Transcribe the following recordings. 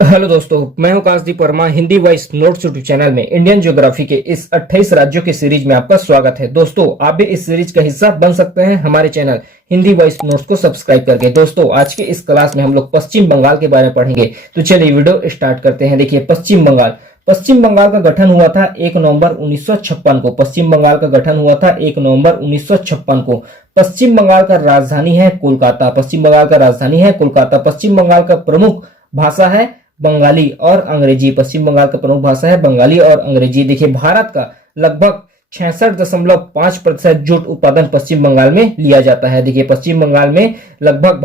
Hello दोस्तों, मैं हूं Kashdeep Verma. Hindi voice notes YouTube channel में इंडियन ज्योग्राफी के इस 28 राज्यों की सीरीज में आपका स्वागत है। दोस्तों, आप भी इस सीरीज का हिस्सा बन सकते हैं हमारे चैनल हिंदी वॉइस नोट्स को सब्सक्राइब करके। दोस्तों, आज के इस क्लास में हम लोग पश्चिम बंगाल के बारे में पढ़ेंगे। तो चलिए वीडियो स्टार्ट करते हैं। देखिए, पश्चिम बंगाल का गठन हुआ था 1 नवंबर 1956 को। पश्चिम बंगाल का गठन हुआ था 1 नवंबर 1956 को। पश्चिम बंगाल का राजधानी है कोलकाता। पश्चिम बंगाल का राजधानी है कोलकाता। पश्चिम बंगाल का प्रमुख भाषा है बंगाली और अंग्रेजी। पश्चिम बंगाल का प्रमुख भाषा है बंगाली और अंग्रेजी। देखिए, भारत का लगभग 66.5% जूट उत्पादन पश्चिम बंगाल में लिया जाता है। देखिए, पश्चिम बंगाल में लगभग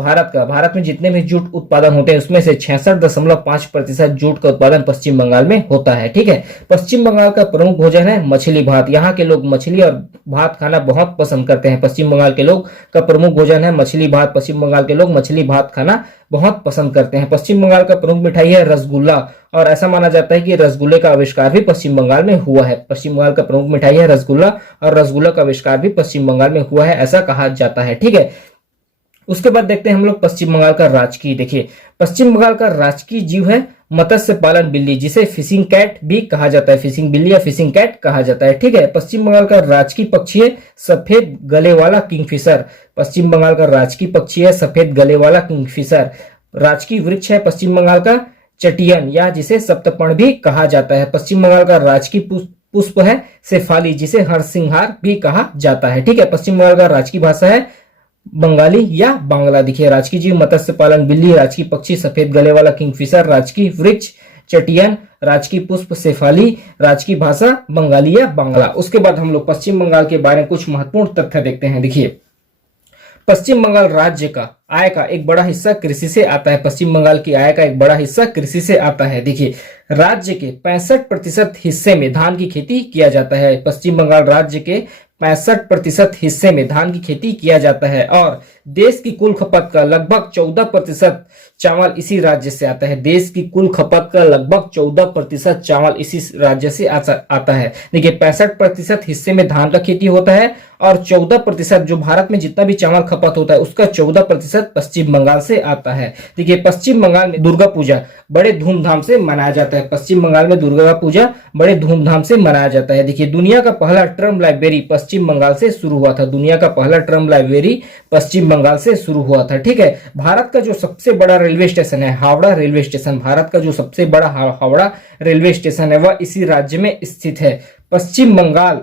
भारत में जितने भी जूट उत्पादन होते हैं उसमें से 66.5% जूट का उत्पादन पश्चिम बंगाल में होता है। ठीक है। पश्चिम बंगाल का प्रमुख भोजन है मछली भात। यहाँ के लोग मछली और भात खाना बहुत पसंद करते हैं। पश्चिम बंगाल के लोग का प्रमुख भोजन है मछली भात। पश्चिम बंगाल के लोग मछली भात खाना बहुत पसंद करते हैं। पश्चिम बंगाल का प्रमुख मिठाई है रसगुल्ला, और ऐसा माना जाता है कि रसगुल्ले का आविष्कार भी पश्चिम बंगाल में हुआ है। पश्चिम बंगाल का प्रमुख मिठाई है रसगुल्ला, और रसगुल्ला का आविष्कार भी पश्चिम बंगाल में हुआ है, ऐसा कहा जाता है। ठीक है। उसके बाद देखते हैं हम लोग पश्चिम बंगाल का राजकीय। देखिए, पश्चिम बंगाल का राजकीय जीव है मत्स्य पालन बिल्ली, जिसे फिशिंग कैट भी कहा जाता है। फिशिंग बिल्ली या फिशिंग कैट कहा जाता है। ठीक है। पश्चिम बंगाल का राजकीय पक्षी है सफेद गले वाला किंगफिशर। पश्चिम बंगाल का राजकीय पक्षी है सफेद गले वाला किंगफिशर। राजकीय वृक्ष है पश्चिम बंगाल का चटियन, या जिसे सप्तपर्ण भी कहा जाता है। पश्चिम बंगाल का राजकीय पुष्प है शेफाली, जिसे हरसिंहार भी कहा जाता है। ठीक है। पश्चिम बंगाल का राजकीय भाषा है बंगाली या बांग्ला। देखिए, राजकीय जीव मत्स्य पालन बिल्ली, राजकीय पक्षी सफेद गले वाला किंगफिशर, राजकीय वृक्ष चटियन, राजकीय पुष्प शेफाली, राजकीय भाषा बंगाली या बांग्ला। उसके बाद हम लोग पश्चिम बंगाल के बारे में कुछ महत्वपूर्ण तथ्य देखते हैं। देखिए, पश्चिम बंगाल राज्य का आय का एक बड़ा हिस्सा कृषि से आता है। पश्चिम बंगाल की आय का एक बड़ा हिस्सा कृषि से आता है। देखिए, राज्य के 65% हिस्से में धान की खेती किया जाता है। पश्चिम बंगाल राज्य के 65% हिस्से में धान की खेती किया जाता है, और देश की कुल खपत का लगभग 14% चावल इसी राज्य से आता है। देश की कुल खपत का लगभग 14% चावल इसी राज्य से आता है। देखिए, 65% हिस्से में धान का खेती होता है, और 14% जो भारत में जितना भी चावल खपत होता है उसका 14% पश्चिम बंगाल से आता है। देखिए, पश्चिम बंगाल में दुर्गा पूजा बड़े धूमधाम से मनाया जाता है। पश्चिम बंगाल में दुर्गा पूजा बड़े धूमधाम से मनाया जाता है। देखिए, दुनिया का पहला टर्म लाइब्रेरी पश्चिम बंगाल से शुरू हुआ था। दुनिया का पहला टर्म लाइब्रेरी पश्चिम बंगाल से शुरू हुआ था। ठीक है। भारत का जो सबसे बड़ा रेलवे स्टेशन है हावड़ा रेलवे स्टेशन, भारत का जो सबसे बड़ा हावड़ा रेलवे स्टेशन है वह इसी राज्य में स्थित है। पश्चिम बंगाल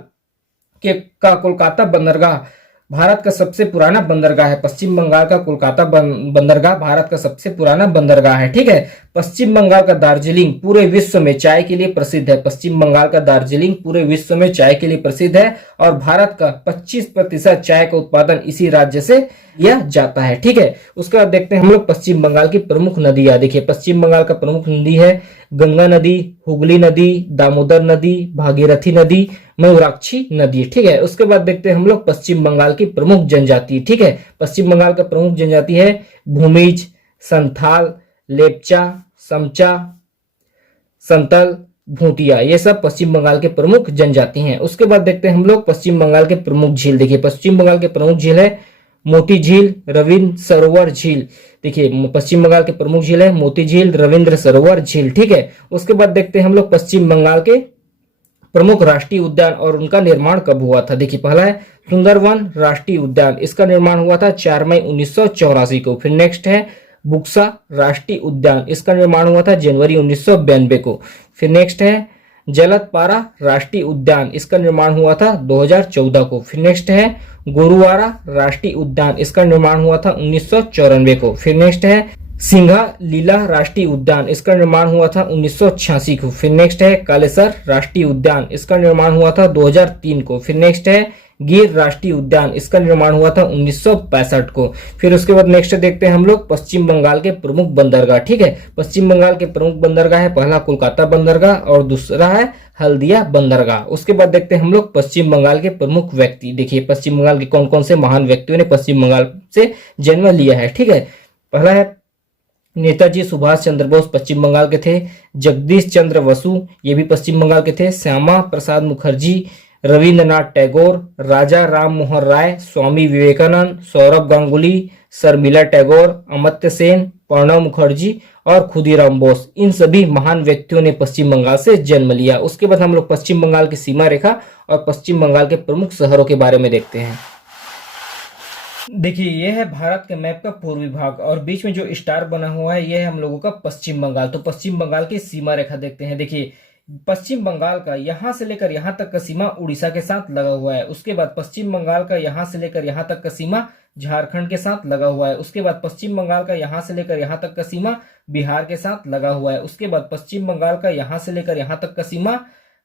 का कोलकाता बंदरगाह भारत का सबसे पुराना बंदरगाह है। पश्चिम बंगाल का कोलकाता बंदरगाह भारत का सबसे पुराना बंदरगाह है। ठीक है। पश्चिम बंगाल का दार्जिलिंग पूरे विश्व में चाय के लिए प्रसिद्ध है। पश्चिम बंगाल का दार्जिलिंग पूरे विश्व में चाय के लिए प्रसिद्ध है, और भारत का 25% चाय का उत्पादन इसी राज्य से किया जाता है। ठीक है। उसके बाद देखते हैं हम लोग पश्चिम बंगाल की प्रमुख नदियां। देखिए, पश्चिम बंगाल का प्रमुख नदी है गंगा नदी, हुगली नदी, दामोदर नदी, भागीरथी नदी, मयूराक्षी नदी। ठीक है। उसके बाद देखते हैं हम लोग पश्चिम बंगाल की प्रमुख जनजाति। ठीक है। पश्चिम बंगाल का प्रमुख जनजाति है भूमिज, संथाल, लेपचा, समचा, संतल, भूटिया। ये सब पश्चिम बंगाल के प्रमुख जनजाति हैं। उसके बाद देखते हैं हम लोग पश्चिम बंगाल के प्रमुख झील। देखिए, पश्चिम बंगाल के प्रमुख झील है मोती झील, रविंद्र सरोवर झील। देखिए, पश्चिम बंगाल के प्रमुख झील है मोती झील, रविंद्र सरोवर झील। ठीक है। उसके बाद देखते हैं हम लोग पश्चिम बंगाल के प्रमुख राष्ट्रीय उद्यान और उनका निर्माण कब हुआ था। देखिए, पहला है सुंदरवन राष्ट्रीय उद्यान, इसका निर्माण हुआ था 4 मई 1984 को। फिर नेक्स्ट है बुक्सा राष्ट्रीय उद्यान, इसका निर्माण हुआ था जनवरी 1992 को। फिर नेक्स्ट है जलदपारा राष्ट्रीय उद्यान, इसका निर्माण हुआ था 2014 को। फिर नेक्स्ट है गोरुवारा राष्ट्रीय उद्यान, इसका निर्माण हुआ था 1994 को। फिर नेक्स्ट है सिंघा लीला राष्ट्रीय उद्यान, इसका निर्माण हुआ था 1986 को। फिर नेक्स्ट है कालेसर राष्ट्रीय उद्यान, इसका निर्माण हुआ था 2003 को। फिर नेक्स्ट है गिर राष्ट्रीय उद्यान, इसका निर्माण हुआ था 1965 को। फिर उसके बाद नेक्स्ट देखते हैं हम लोग पश्चिम बंगाल के प्रमुख बंदरगाह। ठीक है। पश्चिम बंगाल के प्रमुख बंदरगाह है पहला कोलकाता बंदरगाह, और दूसरा है हल्दिया बंदरगाह। उसके बाद देखते हैं हम लोग पश्चिम बंगाल के प्रमुख व्यक्ति। देखिए, पश्चिम बंगाल के कौन कौन से महान व्यक्तियों ने पश्चिम बंगाल से जन्म लिया है। ठीक है। पहला है नेताजी सुभाष चंद्र बोस, पश्चिम बंगाल के थे। जगदीश चंद्र बसु, ये भी पश्चिम बंगाल के थे। श्यामा प्रसाद मुखर्जी, रविंद्रनाथ टैगोर, राजा राम मोहन राय, स्वामी विवेकानंद, सौरभ गांगुली, शर्मिला टैगोर, अमर्त्य सेन, प्रणब मुखर्जी और खुदीराम बोस, इन सभी महान व्यक्तियों ने पश्चिम बंगाल से जन्म लिया। उसके बाद हम लोग पश्चिम बंगाल की सीमा रेखा और पश्चिम बंगाल के प्रमुख शहरों के बारे में देखते हैं। देखिए, यह है भारत के मैप का पूर्वी भाग और बीच में जो स्टार बना हुआ है यह है हम लोगों का पश्चिम बंगाल। तो पश्चिम बंगाल की सीमा रेखा देखते हैं। देखिए, पश्चिम बंगाल का यहां से लेकर यहां तक का सीमा उड़ीसा के साथ लगा हुआ है। उसके बाद पश्चिम बंगाल का यहां से लेकर यहां तक का सीमा झारखंड के साथ लगा हुआ है। उसके बाद पश्चिम बंगाल का यहां से लेकर यहां तक का सीमा बिहार के साथ लगा हुआ है। उसके बाद पश्चिम बंगाल का यहां से लेकर यहां तक का सीमा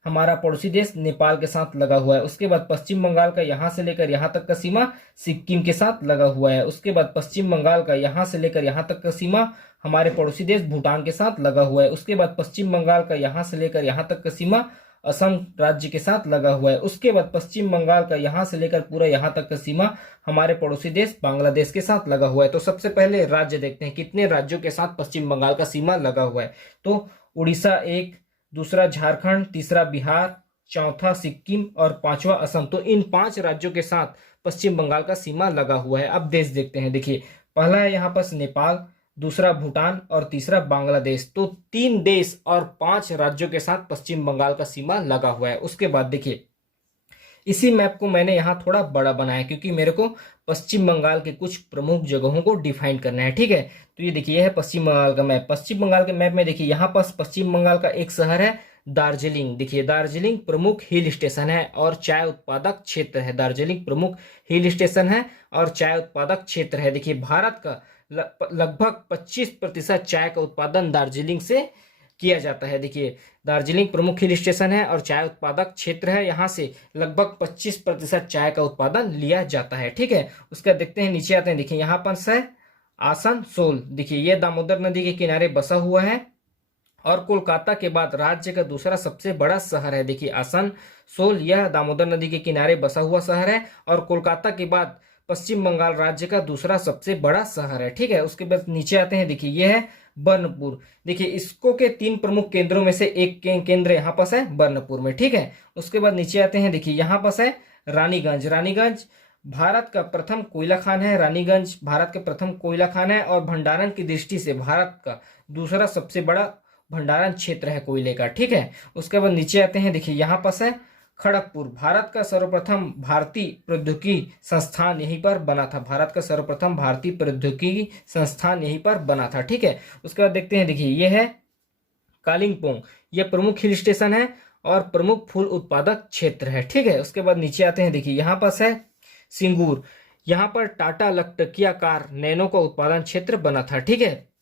हमारा पड़ोसी देश नेपाल के साथ लगा हुआ है। उसके बाद पश्चिम बंगाल का यहां से लेकर यहां तक का सीमा सिक्किम के साथ लगा हुआ है। उसके बाद पश्चिम बंगाल का यहां से लेकर यहां तक का सीमा हमारे पड़ोसी देश भूटान के साथ लगा हुआ है। उसके बाद पश्चिम बंगाल का यहां से लेकर यहां तक का सीमा असम राज्य के साथ लगा हुआ है। उसके बाद पश्चिम बंगाल का यहां से लेकर पूरा यहां तक का सीमा हमारे पड़ोसी देश बांग्लादेश के साथ लगा हुआ है। तो सबसे पहले राज्य देखते हैं, कितने राज्यों के साथ पश्चिम बंगाल का सीमा लगा हुआ है। तो उड़ीसा एक, दूसरा झारखंड, तीसरा बिहार, चौथा सिक्किम और पांचवा असम। तो इन 5 राज्यों के साथ पश्चिम बंगाल का सीमा लगा हुआ है। अब देश देखते हैं। देखिए, पहला है यहाँ पर नेपाल, दूसरा भूटान और तीसरा बांग्लादेश। तो 3 देश और 5 राज्यों के साथ पश्चिम बंगाल का सीमा लगा हुआ है। उसके बाद देखिए, इसी मैप को मैंने यहाँ थोड़ा बड़ा बनाया क्योंकि मेरे को पश्चिम बंगाल के कुछ प्रमुख जगहों को डिफाइन करना है। ठीक है, तो ये देखिए, यह है पश्चिम बंगाल का मैप। पश्चिम बंगाल के मैप में देखिए, यहाँ पास पश्चिम बंगाल का एक शहर है दार्जिलिंग। देखिए, दार्जिलिंग प्रमुख हिल स्टेशन है और चाय उत्पादक क्षेत्र है। दार्जिलिंग प्रमुख हिल स्टेशन है और चाय उत्पादक क्षेत्र है। देखिए, भारत का लगभग 25% चाय का उत्पादन दार्जिलिंग से किया जाता है। देखिए, दार्जिलिंग प्रमुख हिल स्टेशन है और चाय उत्पादक क्षेत्र है। यहाँ से लगभग 25% चाय का उत्पादन लिया जाता है। ठीक है, उसका देखते हैं, नीचे आते हैं। देखिए, यहाँ पर है आसनसोल। देखिए, ये दामोदर नदी के किनारे बसा हुआ है और कोलकाता के बाद राज्य का दूसरा सबसे बड़ा शहर है। देखिए, आसनसोल यह दामोदर नदी के किनारे बसा हुआ शहर है और कोलकाता के बाद पश्चिम बंगाल राज्य का दूसरा सबसे बड़ा शहर है। ठीक है, उसके बाद नीचे आते हैं। देखिए, यह है बर्नपुर। देखिए, इसको के 3 प्रमुख केंद्रों में से एक केंद्र यहाँ पास है बर्नपुर में। ठीक है, उसके बाद नीचे आते हैं। देखिए, यहाँ पास है रानीगंज। रानीगंज भारत का प्रथम कोयला खान है। रानीगंज भारत का प्रथम कोयला खान है और भंडारण की दृष्टि से भारत का दूसरा सबसे बड़ा भंडारण क्षेत्र है कोयले का। ठीक है, उसके बाद नीचे आते हैं। देखिए, यहाँ पास है खड़गपुर। भारत का सर्वप्रथम भारतीय प्रौद्योगिकी संस्थान यहीं पर बना था। भारत का सर्वप्रथम भारतीय प्रौद्योगिकी संस्थान यहीं पर बना था। ठीक है, उसके बाद देखते हैं। देखिए, यह है कालिंपोंग। यह प्रमुख हिल स्टेशन है और प्रमुख फूल उत्पादक क्षेत्र है। ठीक है, उसके बाद नीचे आते हैं। देखिए, यहाँ पास है सिंगूर। यहाँ पर टाटा लकटकिया कार नैनो का उत्पादन क्षेत्र बना था। ठीक है,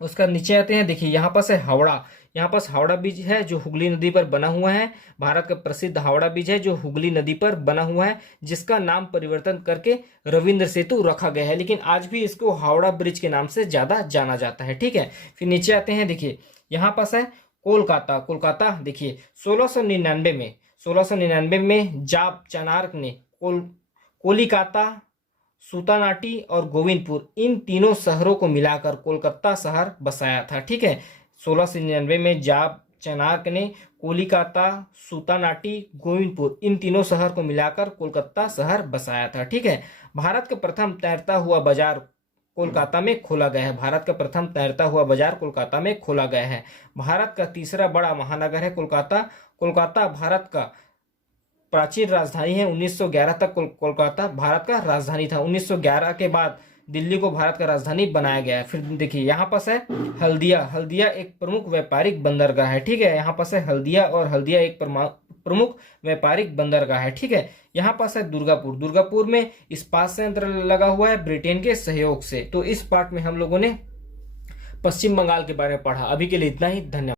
उसका नीचे आते हैं। देखिए, यहाँ पास है हावड़ा। यहाँ पास हावड़ा ब्रिज है जो हुगली नदी पर बना हुआ है। भारत का प्रसिद्ध हावड़ा ब्रिज है जो हुगली नदी पर बना हुआ है, जिसका नाम परिवर्तन करके रविंद्र सेतु रखा गया है, लेकिन आज भी इसको हावड़ा ब्रिज के नाम से ज्यादा जाना जाता है। ठीक है, फिर नीचे आते हैं। देखिए, यहाँ पास है कोलकाता। कोलकाता देखिए, 1699 में जाब चाणार्क ने कोलिकाता, सूतानाटी और गोविंदपुर इन तीनों शहरों को मिलाकर कोलकाता शहर बसाया था। ठीक है, 1699 में जाब चाणार्क ने कोलिकाता, सूतानाटी, गोविंदपुर इन तीनों शहर को मिलाकर कोलकाता शहर बसाया था। ठीक है, भारत का प्रथम तैरता हुआ बाजार कोलकाता में खोला गया है। भारत का प्रथम तैरता हुआ बाजार कोलकाता में खोला गया है। भारत का तीसरा बड़ा महानगर है कोलकाता। कोलकाता भारत का प्राचीन राजधानी है। 1911 तक कोलकाता भारत का राजधानी था। 1911 के बाद दिल्ली को भारत का राजधानी बनाया गया है। फिर देखिए, यहाँ पास है हल्दिया। हल्दिया एक प्रमुख व्यापारिक बंदरगाह है। ठीक है, यहाँ पास है हल्दिया और हल्दिया एक प्रमुख व्यापारिक बंदरगाह है। ठीक है, यहाँ पास है दुर्गापुर। दुर्गापुर में इस्पात संयंत्र लगा हुआ है ब्रिटेन के सहयोग से। तो इस पार्ट में हम लोगों ने पश्चिम बंगाल के बारे में पढ़ा। अभी के लिए इतना ही, धन्यवाद।